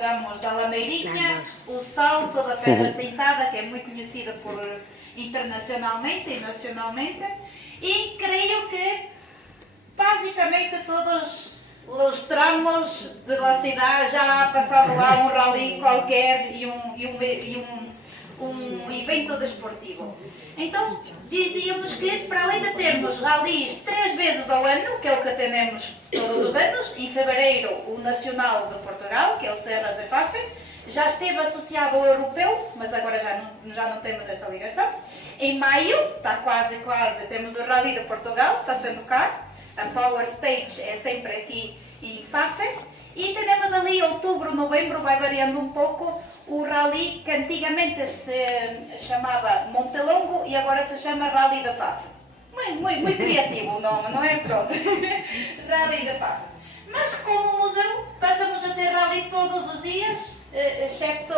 tramos da Lameirinha, o Salto da Pedra Sentada, que é muito conhecida internacionalmente e nacionalmente, e creio que basicamente todos os tramos da cidade já ha passado lá um rally qualquer e um evento desportivo. Então, dizíamos que para além de termos rallies 3 vezes ao ano, que é o que atendemos todos os anos, em fevereiro o Nacional de Portugal, que é o Serras de Fafe, já esteve associado ao Europeu, mas agora já não temos essa ligação. Em maio, está quase, temos o Rally de Portugal, está sendo cá, a Power Stage é sempre aqui em Fafe. E temos ali outubro, novembro, vai variando um pouco, o rally que antigamente se chamava Montelongo e agora se chama Rally de Fafe. Muito criativo o nome, não é? Pronto. Rally de Fafe. Mas como museu passamos a ter rally todos os dias, excepto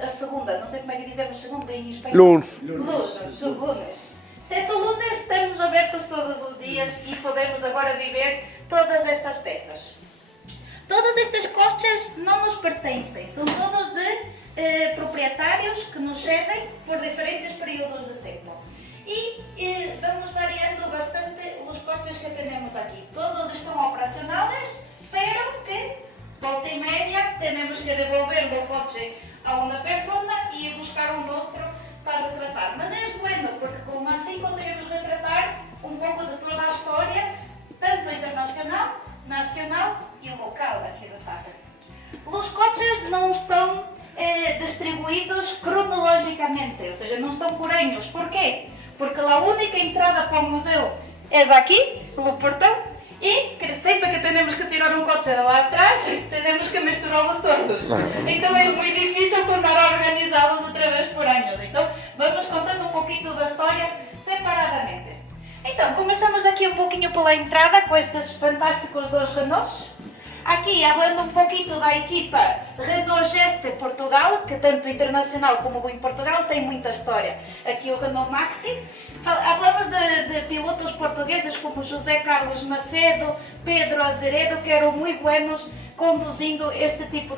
a segunda, não sei como é que dizemos segunda em espanhol. Lunes. Sete lunes estamos abertos todos os dias e podemos agora viver todas estas peças. Todas estas coches não nos pertencem, são todos de proprietários que nos cedem por diferentes períodos de tempo. E vamos variando bastante os coches que temos aqui. Todos estão operacionais, pero que, volta e media, temos que devolver o coche a uma pessoa e buscar um outro para retratar. Mas é bueno, porque como assim conseguimos retratar um pouco de toda a história, tanto internacional, nacional e local aqui do Fafe. Os coches não estão distribuídos cronologicamente, ou seja, não estão por anos. Por quê? Porque a única entrada para o museu é aqui, pelo portão, e sempre que temos que tirar um coche lá atrás, temos que misturá-los todos. Então é muito difícil tornar organizados outra vez por anos. Então vamos contando um pouquinho da história separadamente. Então, começamos aqui um pouquinho pela entrada com estes fantásticos 2 Renaults. Aqui, falando um pouquinho da equipa Renault Geste Portugal, que tanto internacional como em Portugal tem muita história. Aqui o Renault Maxi. Falamos de pilotos portugueses como José Carlos Macedo, Pedro Azeredo, que eram muito buenos conduzindo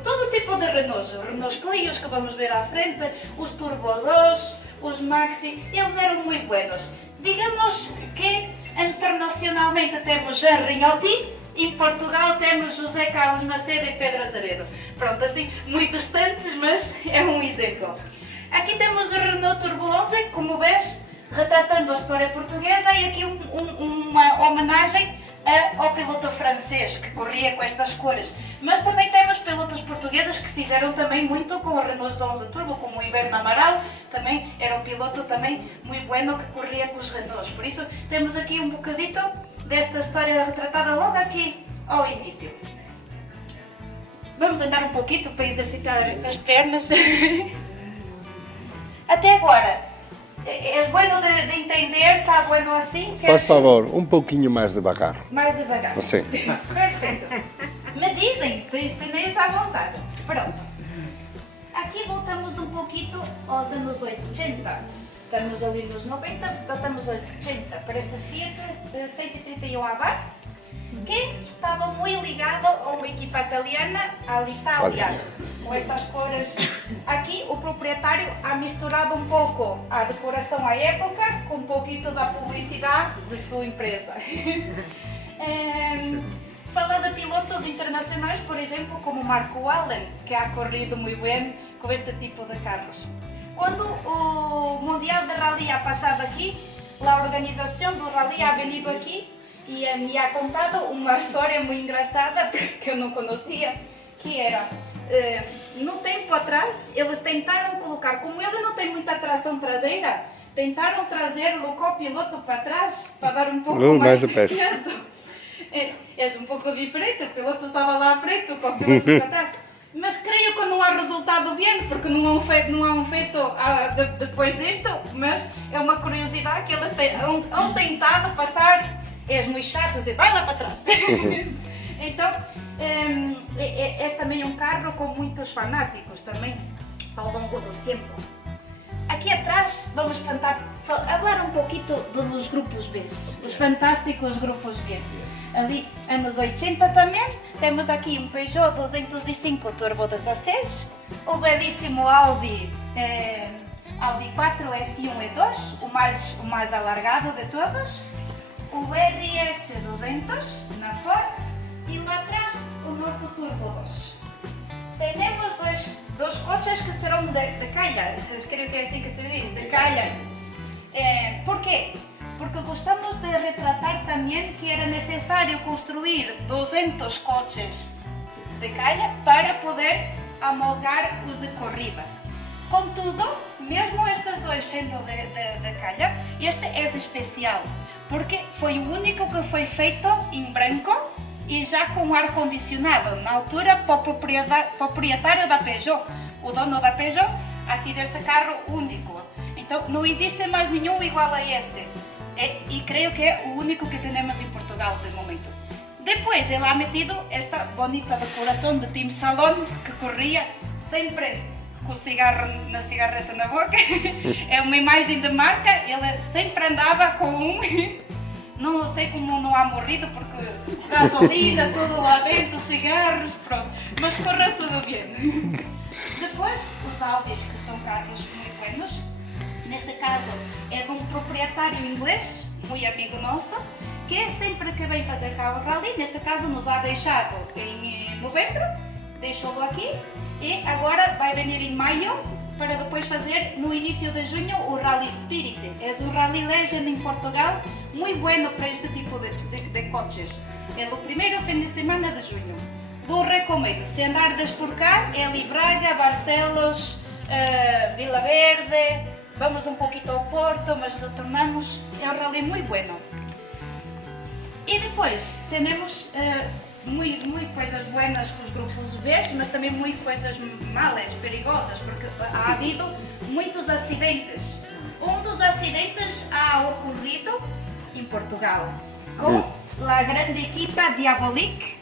todo tipo de Renaults. Os Renaults Clios que vamos ver à frente, os Turbo 2, os Maxi, eles eram muito buenos. Digamos que internacionalmente temos Jean Rignotti, em Portugal temos José Carlos Macedo e Pedro Azeredo. Pronto, assim, muito distantes, mas é um exemplo. Aqui temos o Renault Turbo 11, como vês, retratando a história portuguesa, e aqui uma homenagem ao piloto francês, que corria com estas cores. Mas também temos pilotos portugueses que fizeram também muito com o Renault 11 Turbo, como o Iberno Amaral, também era um piloto também muito bueno que corria com os Renaults. Por isso temos aqui um bocadito desta história retratada logo aqui ao início. Vamos andar um pouquinho para exercitar as pernas. Até agora, é bueno de entender, está bueno assim? Faz favor, um pouquinho mais devagar. Mais devagar. Sim. Perfeito. Me dizem, tenéis à vontade. Pronto. Aqui voltamos um pouquinho aos anos 80. Estamos ali nos 90, voltamos aos 80 para esta Fiat 131 Abarth, que estava muito ligado a uma equipa italiana, a Itália, com estas cores. Aqui o proprietário ha misturado um pouco a decoração à época com um pouquinho da publicidade de sua empresa. Falar de pilotos internacionais, por exemplo, como Marco Allen, que ha corrido muito bem com este tipo de carros. Quando o Mundial de Rally ha passado aqui, a organização do Rally ha venido aqui e me ha contado uma história muito engraçada, que eu não conhecia, que era, no tempo atrás, eles tentaram colocar, como ele não tem muita tração traseira, tentaram trazer o copiloto para trás, para dar um pouco mais de peso. É um pouco diferente, o piloto estava lá à frente, o copiloto para trás. Mas creio que não há resultado bem, porque não há um feito depois disto, mas é uma curiosidade que eles han tentado passar, é muito chato dizer, vai lá para trás. Então, é também um carro com muitos fanáticos também, ao longo do tempo. Aqui atrás vamos falar um pouquinho dos grupos B, os fantásticos grupos B. ali anos 80 também. Temos aqui um Peugeot 205 Turbo 16, o belíssimo Audi 4 S1 e 2, o mais alargado de todos, o RS 200 na Ford e lá atrás o nosso Turbo 2. Temos dois coches que serão de calha, creio que é assim que se diz, de calha. ¿Por quê? Porque gostamos de retratar também que era necessário construir 200 coches de calha para poder amolgar os de corrida. Contudo, mesmo estes dois sendo de calha, este é especial, porque foi o único que foi feito em branco e já com ar-condicionado, na altura para o proprietário da Peugeot, o dono da Peugeot, aqui deste carro único. Então não existe mais nenhum igual a este, e creio que é o único que temos em Portugal de momento. Depois ele ha metido esta bonita decoração de Team Salon, que corria sempre com o cigarro na cigarreta na boca. É uma imagem de marca, ele sempre andava com um. Não sei como não ha morrido, porque gasolina, tudo lá dentro, cigarros, pronto. Mas correu tudo bem. Depois, os Audis, que são carros muito buenos. Neste caso, é de um proprietário inglês, muito amigo nosso, que sempre que vem fazer carro rally, neste caso nos ha deixado em novembro, deixou-lo aqui, e agora vai vir em maio, para depois fazer no início de junho o Rally Spirit. É o Rally Legend em Portugal, muito bueno para este tipo de coches. É o primeiro fim de semana de junho. Vos recomendo, se andardes por cá, é ali Braga, Barcelos, Vila Verde, vamos um pouquinho ao Porto, mas retornamos, é um rally muito bueno. E depois, temos muito coisas buenas com os grupos B, mas também muito coisas malas, perigosas, porque ha havido muitos acidentes. Um dos acidentes ha ocorrido em Portugal, com a grande equipa Diabolique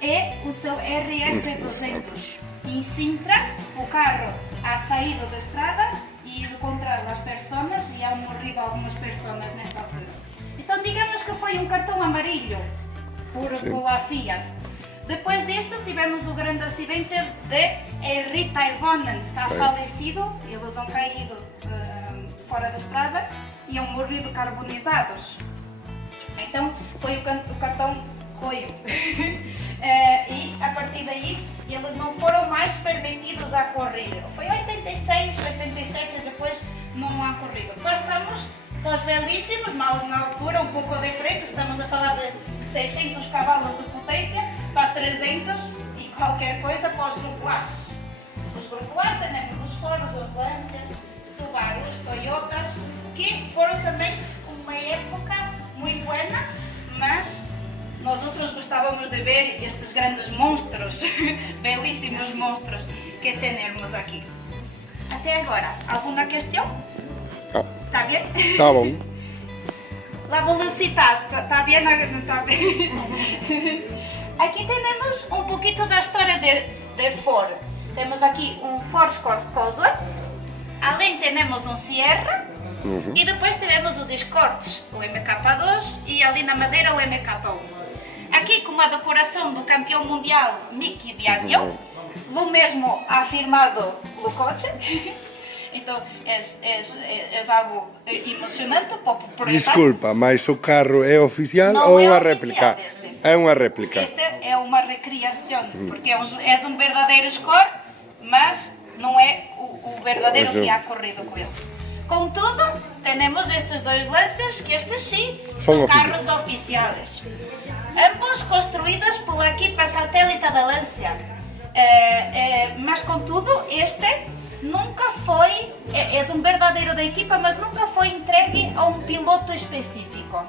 e o seu RS200. Em Sintra, o carro ha saído da estrada e contra as pessoas, e há morrido algumas pessoas nessa altura. Então digamos que foi um cartão amarillo pela Fiat. Depois disto tivemos o grande acidente de Henri Taivonen, que ha falecido, eles han caído fora da estrada e han morrido carbonizados. Então foi o cartão roio. E a partir daí eles não foram mais permitidos a correr. Foi 86, 87, depois não há corrido. Passamos dos belíssimos, mas na altura um pouco diferente, estamos a falar de 600 cavalos de potência para 300 e qualquer coisa para os Grupo A. Os Grupo A temos os Fords, os Lancias, Subarus, Toyotas, que foram também uma época muito buena, mas nós outros gostávamos de ver estes grandes monstros, belíssimos monstros que temos aqui. Até agora, alguma questão? Está bem? Está bom. A velocidade, está bem? Não está bem? Aqui temos um pouquinho da história de Ford. Temos aqui um Ford Escort Cosworth, além temos um Sierra, e depois temos os Escorts, o MK2 e ali na madeira o MK1. Aqui com a decoração do campeão mundial Nicky Biagio, o mesmo ha firmado o coche. Então é algo emocionante para o proprietário. Desculpa, mas o carro é oficial não ou é uma oficial réplica? este. É uma réplica. Este é uma recriação, porque é um verdadeiro score, mas não é o verdadeiro que ha corrido com ele. Contudo, temos estes dois Lancias, que estes sim são carros oficiais. Ambos construídos pela equipa satélite da Lancia. Mas contudo, este nunca foi, é um verdadeiro da equipa, mas nunca foi entregue a um piloto específico.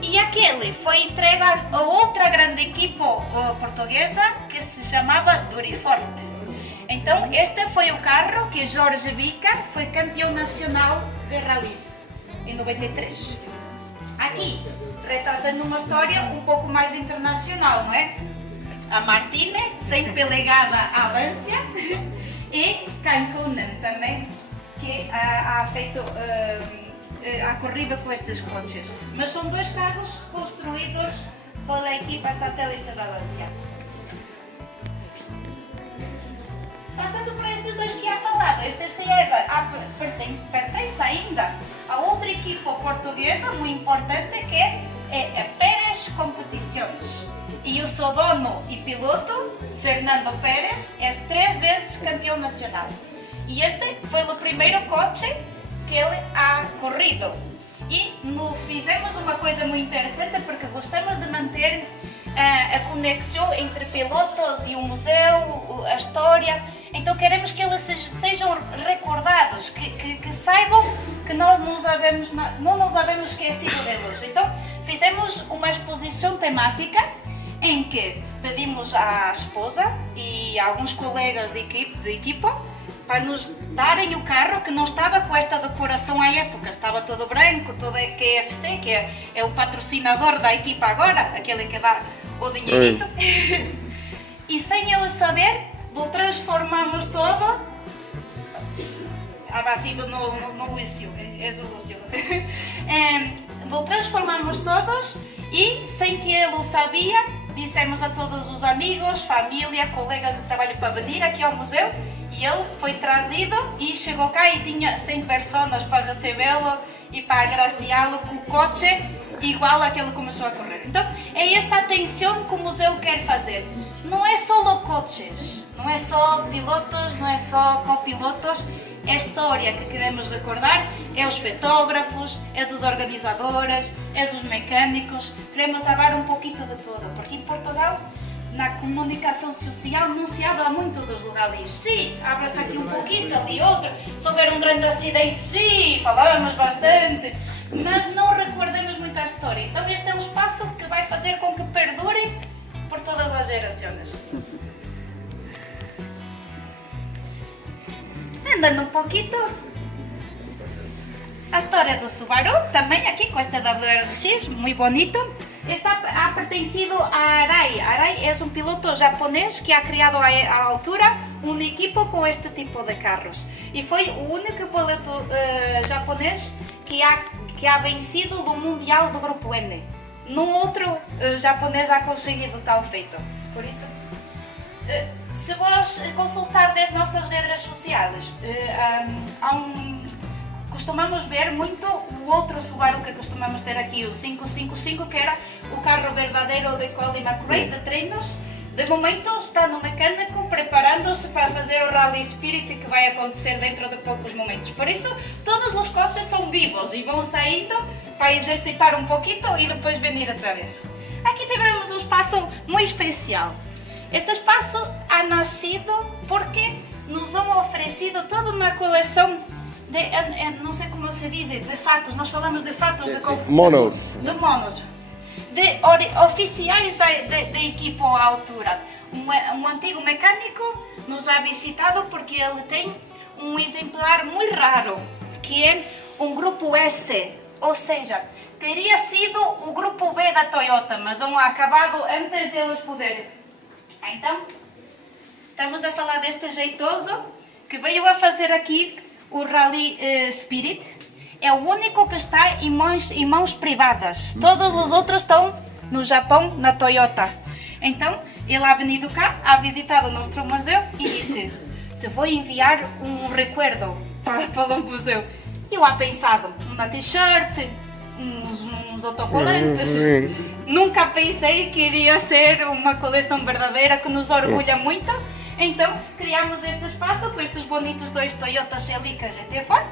E aquele foi entregue a outra grande equipa portuguesa que se chamava Duriforte. Então este foi o carro que Jorge Vica foi campeão nacional de rallies em 93. Aqui, retratando uma história um pouco mais internacional, não é? A Martine, sempre ligada à Lancia, e Cancún também, que ha feito a corrida com estes coches. Mas são dois carros construídos pela equipa satélite da Valencia. Passando por estes dois que há falado, este Sierva pertence ainda a outra equipa portuguesa muito importante que é a Pérez Competições. E o seu dono e piloto, Fernando Pérez, é 3 vezes campeão nacional. E este foi o primeiro coche que ele ha corrido. E fizemos uma coisa muito interessante porque gostamos de manter a conexão entre pilotos e o museu, a história. Então queremos que eles sejam recordados, que saibam que nós não nos havemos esquecido deles. Então fizemos uma exposição temática em que pedimos à esposa e a alguns colegas de equipa para nos darem o carro que não estava com esta decoração à época, estava todo branco, todo KFC, que é o patrocinador da equipa agora, aquele que dá o dinheirito. E sem ele saber, lo transformamos todo, abatido no Lúcio, é o Lúcio. Lo transformamos todos e sem que ele o sabia, dissemos a todos os amigos, família, colegas de trabalho para vir aqui ao museu. E ele foi trazido e chegou cá e tinha 100 pessoas para recebê-lo e para agraciá-lo com o coche igual a que ele começou a correr. Então, é esta atenção que o museu quer fazer. Não é só coches, não é só pilotos, não é só copilotos. É a história que queremos recordar, é os fotógrafos, é os organizadores, é os mecânicos. Queremos falar um pouquinho de tudo, porque em Portugal, na comunicação social não se habla muito dos rallies. Sim, habla-se aqui um pouquinho, ali outro. Se houver um grande acidente, sim, falamos bastante. Mas não recordamos muito a história. Então este é um espaço que vai fazer com que perdure por todas as gerações. Andando um pouquinho. A história do Subaru, também aqui com esta WRX, muito bonito. Ha pertencido a Arai. Arai é um piloto japonês que ha criado à altura um equipo com este tipo de carros. E foi o único piloto japonês que ha vencido do Mundial do Grupo N. Nenhum outro japonês ha conseguido tal feito. Por isso, se vos consultar das nossas redes sociais, costumamos ver muito o outro Subaru que costumamos ter aqui, o 555, que era o carro verdadeiro de Colin McRae, de treinos. De momento está no mecânico preparando-se para fazer o Rally Spirit que vai acontecer dentro de poucos momentos. Por isso, todos os coches são vivos e vão saindo para exercitar um pouquinho e depois venir outra vez. Aqui tivemos um espaço muito especial. Este espaço ha nascido porque nos han oferecido toda uma coleção não sei como se diz, de fatos, nós falamos de fatos de monos. De monos. De oficiais da equipa à altura. Um antigo mecânico nos ha visitado porque ele tem um exemplar muito raro, que é um grupo S, ou seja, teria sido o grupo B da Toyota, mas um acabado antes deles poderem. Então, estamos a falar deste jeitoso que veio a fazer aqui o Rally Spirit. É o único que está em mãos privadas. Todos os outros estão no Japão, na Toyota. Então, ele ha venido cá, ha visitado o nosso museu e disse: te vou enviar um recuerdo para o museu. Eu ha pensado, uma t-shirt, uns autocolantes. Nunca pensei que iria ser uma coleção verdadeira que nos orgulha muito. Então, criamos este espaço com estes bonitos dois Toyota Celica GT4,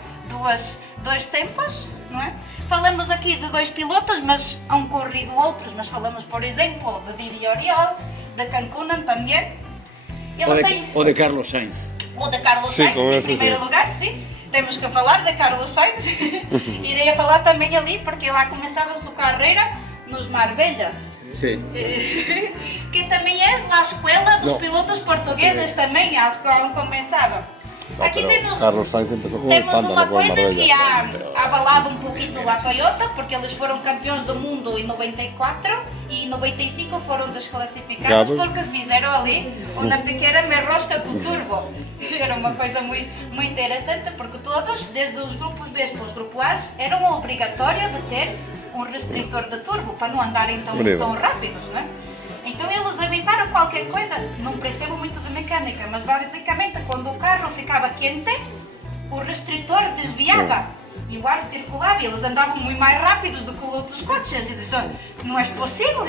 dois tempos, não é? Falamos aqui de dois pilotos, mas hão corrido outros, mas falamos, por exemplo, de Didi Oriol, de Cancunan também. O de Carlos Sainz. O de Carlos Sainz, em primeiro lugar, sim. Temos que falar de Carlos Sainz. Irei a falar também ali, porque ele ha começado a sua carreira nos Marbellas. Sim. Que também é a escola dos pilotos portugueses também, han começado. Aquí Carlos Sainz empezó con el temos Panda, uma no con el coisa que Marbella. ha abalado um pouquinho a Toyota, porque eles foram campeões do mundo em 94 e em 95 foram desclassificados porque fizeram ali uma pequena merrosca com turbo. Era uma coisa muito interessante, porque todos, desde os grupos B para os grupos A, eram obrigatórios de ter um restritor de turbo para não andarem tão Incrível. rápidos, não é? Então eles inventaram qualquer coisa, não percebo muito de mecânica, mas basicamente quando o carro ficava quente, o restritor desviava e o ar circulava e eles andavam muito mais rápidos do que os outros coches. E disseram, não é possível.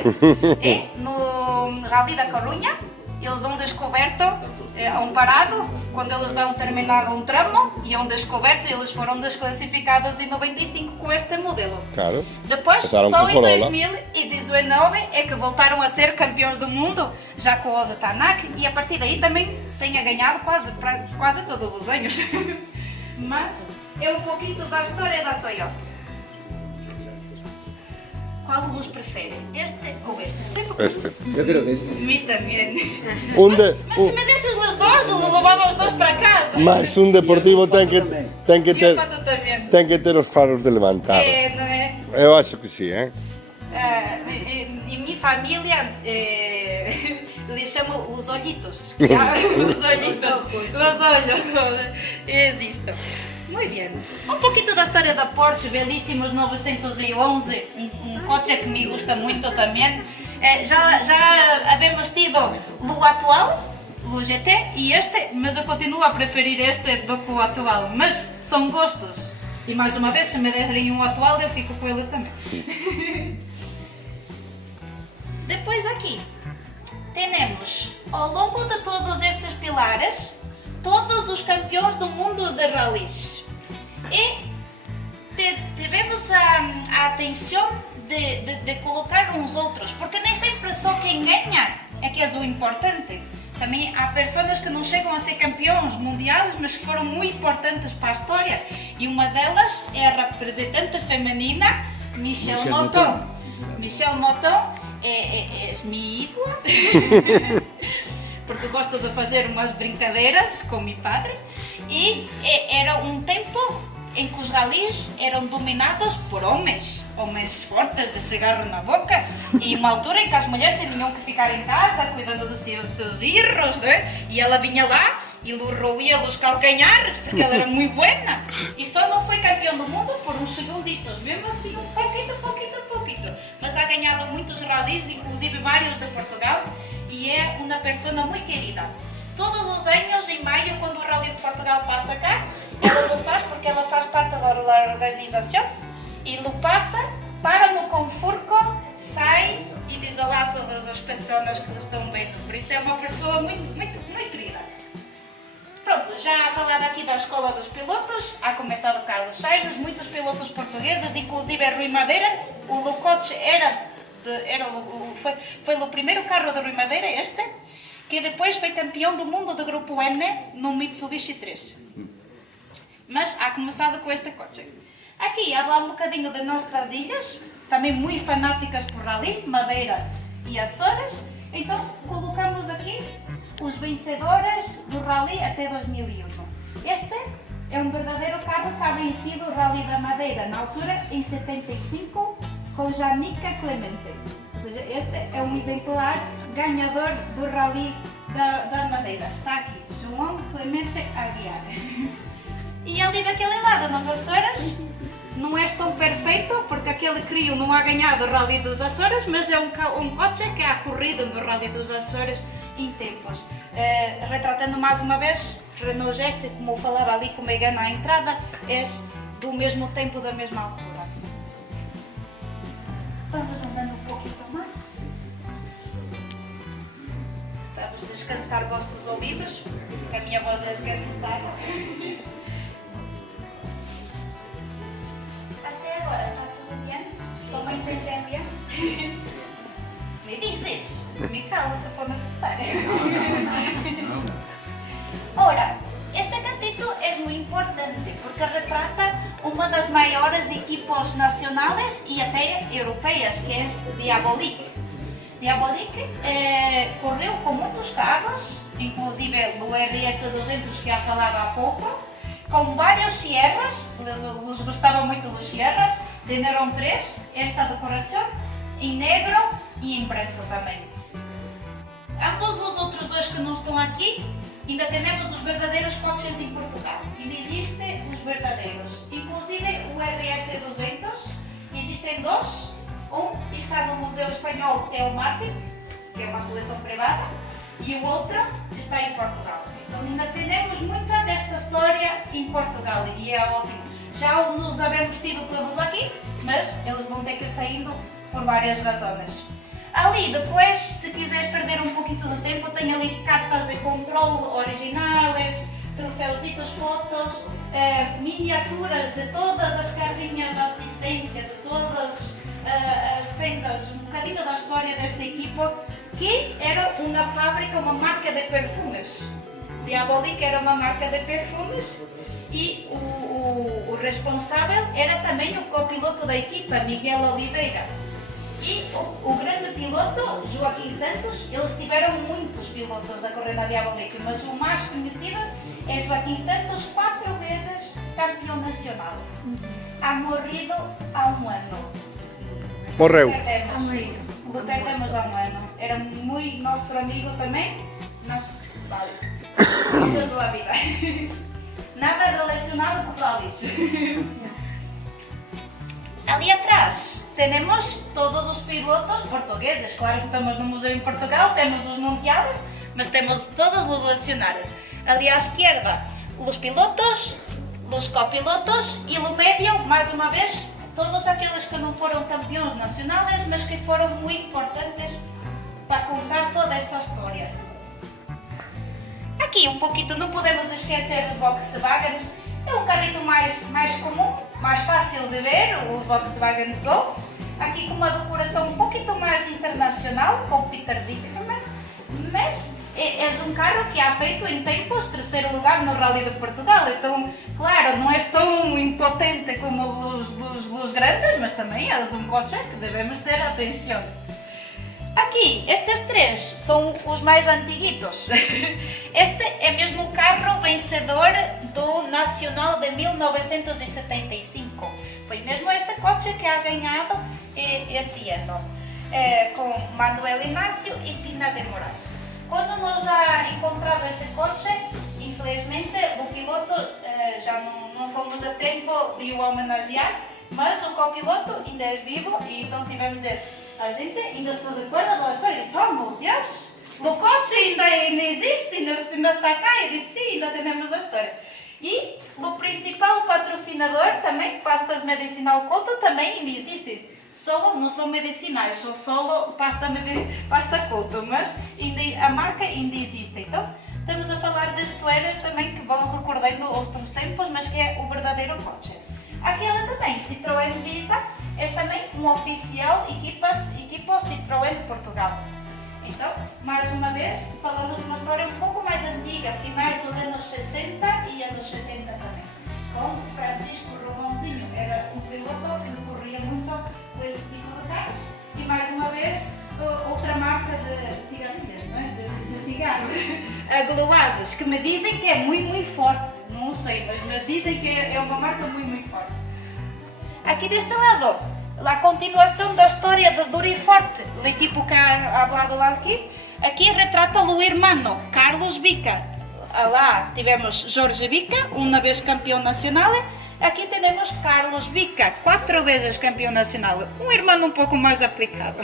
E no Rally da Corunha, eles han descoberto, han parado, quando eles han terminado um tramo e han descoberto, eles foram desclassificados em 95 com este modelo. Claro. Depois, Começaram só com em Corolla. 2019 é que voltaram a ser campeões do mundo, já com o Oda Tanak, e a partir daí também tenha ganhado quase todos os anos. Mas é um pouquinho da história da Toyota. Qual vos prefere? Este ou este? Sempre Este. Yo creo que este. mí también. Mas se me desses os dois, eu levava os dois para casa. Mas um deportivo tem que E o Pato também. tem que ter os faros de levantar. Não é? Eu acho que sim, hein? Em minha família, eu chamo os olhitos. Os olhitos. Os olhos. Existem. Muito bem. Um pouquinho da história da Porsche, belíssimos 911, um coche que me gusta muito também. Já havemos tido o atual, o GT e este, mas eu continuo a preferir este do que o atual. Mas são gostos. E mais uma vez, se me derem um atual, eu fico com ele também. Depois aqui, temos ao longo de todos estes pilares, todos os campeões do mundo de rallies. E tivemos a atenção de colocar uns outros, porque nem sempre só quem ganha é que é o importante. Também há pessoas que não chegam a ser campeões mundiais, mas foram muito importantes para a história. E uma delas é a representante feminina, Michelle Mouton. Michelle Mouton é minha ídola, porque gosto de fazer umas brincadeiras com meu padre. E era um tempo em que os rallies eram dominados por homens fortes de cigarro na boca, e uma altura em que as mulheres tinham que ficar em casa cuidando dos seus irmãos, né? E ela vinha lá e lhe roía os calcanhares porque ela era muito boa, e só não foi campeão do mundo por uns segunditos, mesmo assim um pouquinho, mas ha ganhado muitos rallies, inclusive vários de Portugal, e é uma pessoa muito querida. Todos os anos, em maio, quando o Rally de Portugal passa cá, ela lo faz porque ela faz parte da organização, e lo passa, para no Confurco, sai e diz olá a todas as pessoas que estão vendo. Por isso é uma pessoa muito querida. Pronto, já falado aqui da escola dos pilotos, ha começado Carlos Sainz, muitos pilotos portugueses, inclusive Rui Madeira. O Lucoche foi o primeiro carro de Rui Madeira, este, que depois foi campeão do mundo do Grupo N no Mitsubishi 3. Mas ha começado com este coche. Aqui, há um bocadinho de nossas ilhas, também muito fanáticas por rally, Madeira e Açores. Então, colocamos aqui os vencedores do rally até 2001. Este é um verdadeiro carro que ha vencido o Rally da Madeira, na altura, em 75, com Janica Clemente. Ou seja, este é um exemplar ganhador do Rally da Madeira. Está aqui, João Clemente Aguiar. E ali daquele lado, nos Açores, não é tão perfeito, porque aquele crio não ha ganhado o Rally dos Açores, mas é um coche que ha corrido no Rally dos Açores em tempos. Retratando mais uma vez, Renault Geste, como eu falava ali com o Megan na entrada, é do mesmo tempo, da mesma altura. Vamos andando um pouquinho mais. Vamos descansar vossos ouvidos, porque a minha voz é esganiçada. Até agora está tudo bem? Estou a entender bem? Me dizes, me calo se for necessário. Ora, este capítulo é muito importante porque retrata uma das maiores equipos nacionais e até europeias, que é Diabolik. Diabolik correu com muitos carros, inclusive o RS200 que já falava há pouco, com vários Sierras, eles gostavam muito dos Sierras, tiveram 3, esta decoração, em negro e em branco também. Ambos dos outros dois que não estão aqui, ainda temos os verdadeiros coches em Portugal. Ainda existem os verdadeiros. Inclusive o RS200 Existem dois. Um está no Museu Espanhol El Mártir, que é uma coleção privada, e o outro está em Portugal. Então ainda temos muita desta história em Portugal e é ótimo. Já nos havemos tido todos aqui, mas eles vão ter que ir saindo por várias razões. Ali, depois, se quiseres perder um pouquinho de tempo, tenho ali cartas de controle originais, troféuzitos, fotos, miniaturas de todas as carrinhas de assistência, de todas as tendas, um bocadinho da história desta equipa, que era uma fábrica, uma marca de perfumes. Diabolique era uma marca de perfumes e o responsável era também o copiloto da equipa, Miguel Oliveira. E o grande piloto, Joaquim Santos, eles tiveram muitos pilotos da corrida Diabolique, mas o mais conhecido é Joaquim Santos, 4 vezes campeão nacional. Ha morrido há um ano. Morreu. Lo perdemos há um ano. Era muito nosso amigo também, mas vale, cosas da vida. Nada relacionado com rallies. Ali atrás temos todos os pilotos portugueses. Claro que estamos no museu em Portugal, temos os mundiales, mas temos todos os nacionales. Ali à esquerda, os pilotos, os copilotos e no medio, mais uma vez, todos aqueles que não foram campeões nacionais, mas que foram muito importantes para contar toda esta história. Aqui um pouquinho, não podemos esquecer dos Volkswagen. É um carrito mais comum, mais fácil de ver, o Volkswagen Gol. Aqui com uma decoração um pouquinho mais internacional, com Peter Dickman, mas é um carro que ha feito em tempos terceiro lugar no Rally de Portugal. Então, claro, não é tão impotente como os grandes, mas também é um coche que devemos ter atenção. Aqui, estes três são os mais antiguitos. Este é mesmo o carro vencedor do Nacional de 1975. Foi mesmo este coche que ha ganhado esse ano, com Manuel Inácio e Pina de Moraes. Quando nós já encontramos este coche, infelizmente o piloto já não fomos a tempo de o homenagear, mas o copiloto ainda é vivo e então tivemos a gente ainda se recuerda da história e disse, oh meu Deus, o coche ainda existe, ainda está cá, e disse, sim, ainda temos a história. E o principal patrocinador também, Pastas Medicinal Couto, também ainda existe. Só não são medicinais, são só pasta Couto, mas ainda, a marca ainda existe. Então, estamos a falar de sueras também que vão recordando outros tempos, mas que é o verdadeiro coche. Aquela também, Citroën Giza, é também um oficial equipa Citroën Portugal. Então, mais uma vez, falamos de uma história um pouco mais antiga, finais dos anos 60 e anos 70 também, com Francisco Romãozinho. Era um piloto que corria muito com esse tipo de carros. E mais uma vez, outra marca de cigarrilhas, não é? De cigarro, a Gloazes, que me dizem que é muito forte. Não sei, mas dizem que é uma marca muito forte. Aqui deste lado, a continuação da história de Duriforte, o tipo que ha hablado lá aqui retrata o irmão Carlos Bica. Lá tivemos Jorge Bica, uma vez campeão nacional. Aqui temos Carlos Bica, 4 vezes campeão nacional. Um irmão um pouco mais aplicado.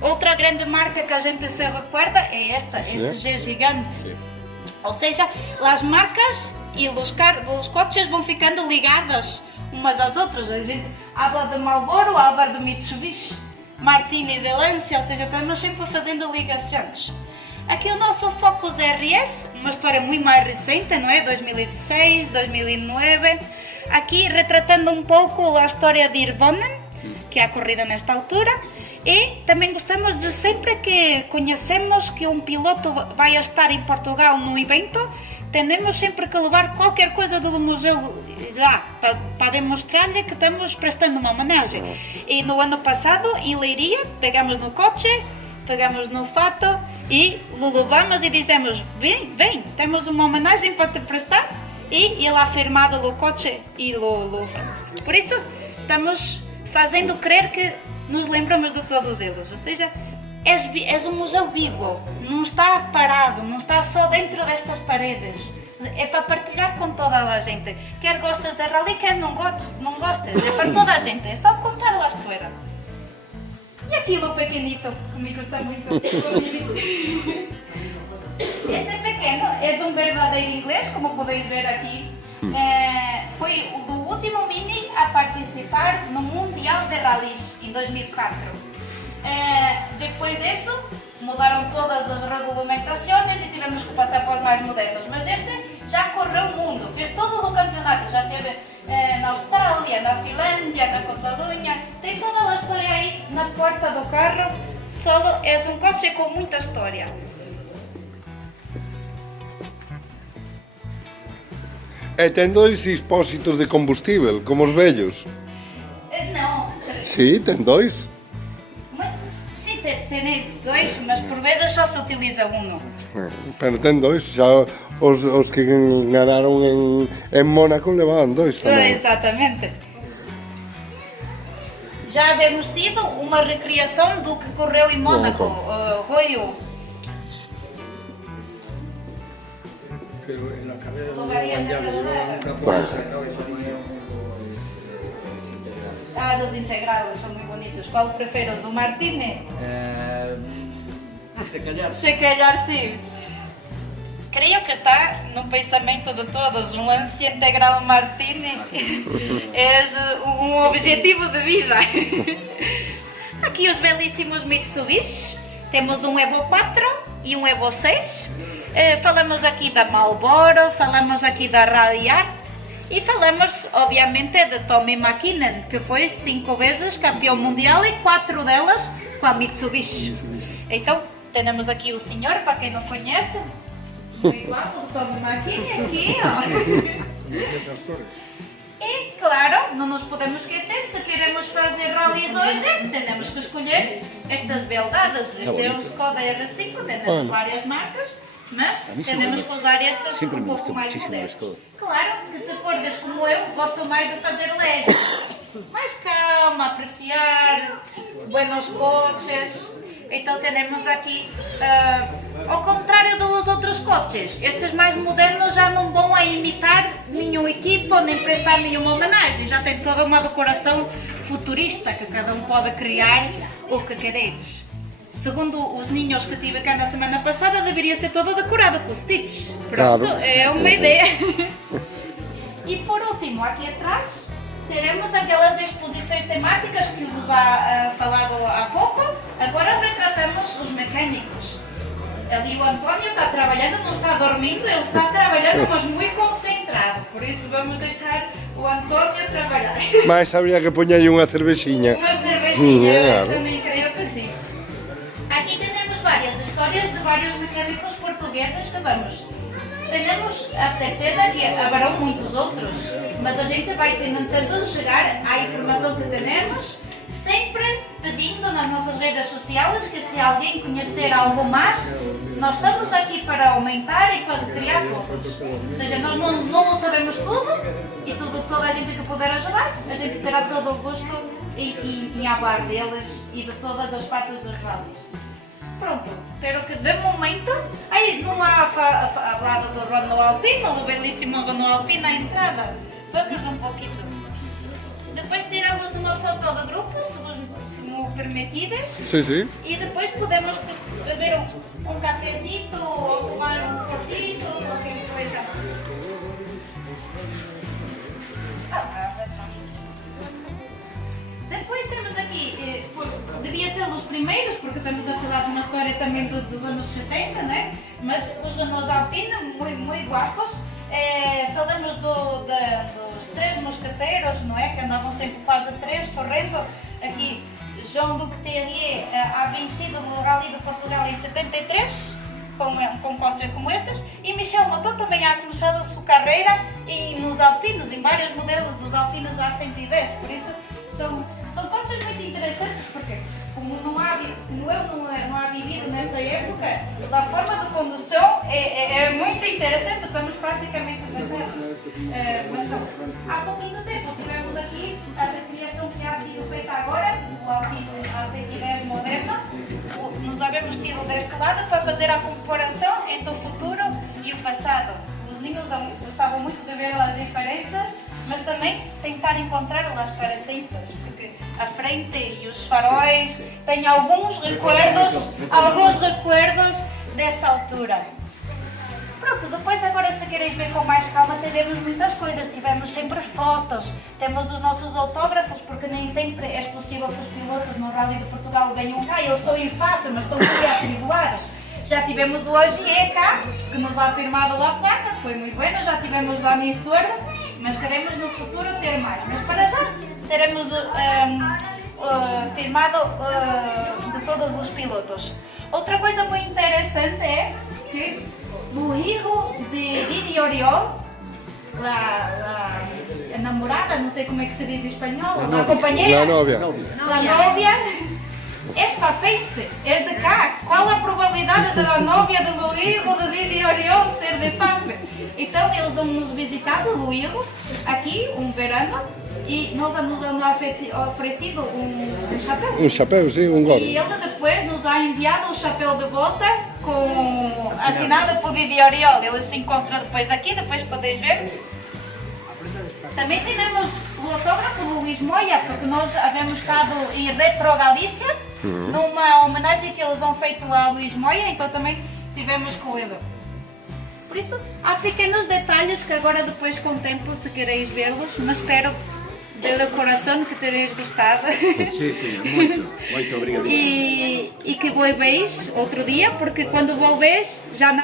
Outra grande marca que a gente se recuerda é esta, esse G gigante. Ou seja, as marcas e os coches vão ficando ligados umas às outras. A gente habla de Marlboro, habla de Mitsubishi, Martini de Lancia, ou seja, estamos sempre fazendo ligações. Aqui o nosso Focus RS, uma história muito mais recente, não é? 2016, 2009. Aqui retratando um pouco a história de Irvonen, que é a corrida nesta altura. E também gostamos de sempre que conhecemos que um piloto vai estar em Portugal no evento, temos sempre que levar qualquer coisa do museu lá para demonstrar-lhe que estamos prestando uma homenagem. E no ano passado, em Leiria, pegamos no coche, pegamos no fato e o levamos e dizemos, vem, temos uma homenagem para te prestar, e ele ha firmado o coche e o levamos. Por isso, estamos fazendo crer que nos lembramos de todos eles, ou seja, és um museu vivo, não está parado, não está só dentro destas paredes. é para partilhar com toda a gente. Quer gostas de rally, quer não gostas. É para toda a gente, é só contar lá fora. E aquilo pequenito, comigo está muito bonito. Este pequeno é um verdadeiro inglês, como podéis ver aqui. Foi o do último mini a participar no Mundial de Rallys em 2004. Depois disso, mudaram todas as regulamentações e tivemos que passar para os mais modernos. Mas este já correu o mundo, fez todo o campeonato, já teve na Austrália, na Finlândia, na Catalunha, tem toda a história aí na porta do carro. Solo é um coche com muita história. E ten 2 expósitos de combustível, como os vellos. Não, Sí, ten 2. sim, tem 2, mas por vezes só se utiliza um. Pero ten 2, xa os que ganaron en Mónaco levaban 2 tamén. Exatamente. Já havemos tido uma recriação do que correu em Mónaco, Royo. Pero en la carrera de Tomarías ya le de llevaban verdad. una Claro. por la cabeza. Dos integrados, são muito bonitos. Qual prefiro? Do Martini? Se calhar. Se calhar sim. Creio que está no pensamento de todos. Um lance integral Martini é um objetivo de vida. Aqui os belíssimos Mitsubishi. Temos um Evo 4 e um Evo 6. Falamos aqui da Marlboro, falamos aqui da Rally Art e falamos, obviamente, de Tommy Mäkinen, que foi 5 vezes campeão mundial e 4 delas com a Mitsubishi. Então, temos aqui o senhor, para quem não conhece, muito guapo, o Tommy Mäkinen aqui, ó. E, claro, não nos podemos esquecer, se queremos fazer rallies hoje, temos que escolher estas beldades. Este é um Skoda R5, temos várias marcas, mas temos que usar estas Sempre um me pouco gostou mais muchísimo modernas. a Skoda. Claro que se fordes como eu, gosto mais de fazer leve, mais calma, apreciar, buenos coches. Então temos aqui, ao contrário dos outros coches, estes mais modernos já não vão a imitar nenhum equipo, nem prestar nenhuma homenagem, já tem toda uma decoração futurista que cada um pode criar o que quereres. Segundo os ninhos que tive cá na semana passada, deveria ser todo decorado com Stitch. Pronto, Claro. é uma ideia. E por último, aqui atrás, teremos aquelas exposições temáticas que vos já falado há pouco. Agora retratamos os mecânicos. Ali o António está trabalhando, não está dormindo, ele está trabalhando, mas muito concentrado. Por isso vamos deixar o António trabalhar. Mas habría que poñer aí unha cervexiña. Uma cervejinha, Claro. eu também creio que sim. Aqui temos várias histórias de vários mecânicos portugueses que vamos. Temos a certeza que haverão muitos outros, mas a gente vai tentando chegar à informação que temos, sempre pedindo nas nossas redes sociais que se alguém conhecer algo mais, nós estamos aqui para aumentar e para criar todos. Ou seja, nós não sabemos tudo e toda a gente que puder ajudar, a gente terá todo o gosto em falar deles e de todas as partes dos rallies. Pronto, pero que de momento, aí não há falado do Renault Alpine, o belíssimo Renault Alpine à entrada. Vamos um pouquinho. Depois tiramos uma foto do grupo, se me permitides. Sí, sí. E depois podemos beber um cafezito ou tomar um cortito, qualquer coisa. Depois temos aqui, devia ser dos primeiros, porque estamos a falar de uma história também dos anos 70, né? Mas os Renault Alpine, muito guapos. Falamos dos 3 mosqueteiros, não é? Que andavam sempre quase 3 correndo. Aqui, Jean-Luc Terrier ha vencido no Rally de Portugal em 73, com coches como estes, e Michel Mouton também ha começado a sua carreira nos Alpinos, em vários modelos dos Alpinos A110, por isso são coches muito interessantes, porque como eu não há vivido nessa época, a forma de condução é muito interessante, estamos praticamente mas há pouquinho tempo tivemos aqui a recriação que ha sido feita agora, o Alpine A110 moderno, nos havemos tido deste lado para fazer a comparação entre o futuro e o passado. Os niños gostavam muito de ver as diferenças, mas também tentar encontrar as parecenças, porque a frente e os faróis têm alguns recuerdos dessa altura. Pronto, depois agora se quereis ver com mais calma, tivemos muitas coisas, tivemos sempre fotos, temos os nossos autógrafos, porque nem sempre é possível que os pilotos no Rally de Portugal venham cá, eu estou em Faf, mas estão aqui atribulados. Já tivemos o AGE cá, que nos ha firmado a placa, foi muito bueno, já tivemos lá em Suerda, mas queremos no futuro ter mais, mas para já teremos firmado de todos os pilotos. Outra coisa muito interessante é que o hijo de Didi Oriol, la enamorada, não sei como é que se diz em espanhol, a companheira, La novia. la novia, é fafense, é de cá. Qual a probabilidade da novia do hijo de Didi Oriol ser de Fafe? Então eles vão nos visitar o hijo aqui verano e nós nos han oferecido chapéu. Un chapéu, sí, un gorro. E ele depois nos ha enviado o chapéu de volta assinado por Didi Oriol. Ele se encontra depois aqui, depois podeis ver. Também temos o autógrafo do Luís Moya, porque nós havemos estado em Retro Galícia, numa homenagem que eles vão feito a Luís Moya, então também tivemos com ele. Por isso, há pequenos detalhes que agora depois com o tempo, se quereis vê-los, mas espero de coração que tereis gostado. Sí, muito obrigado. E que volveis outro dia, porque quando volveis já não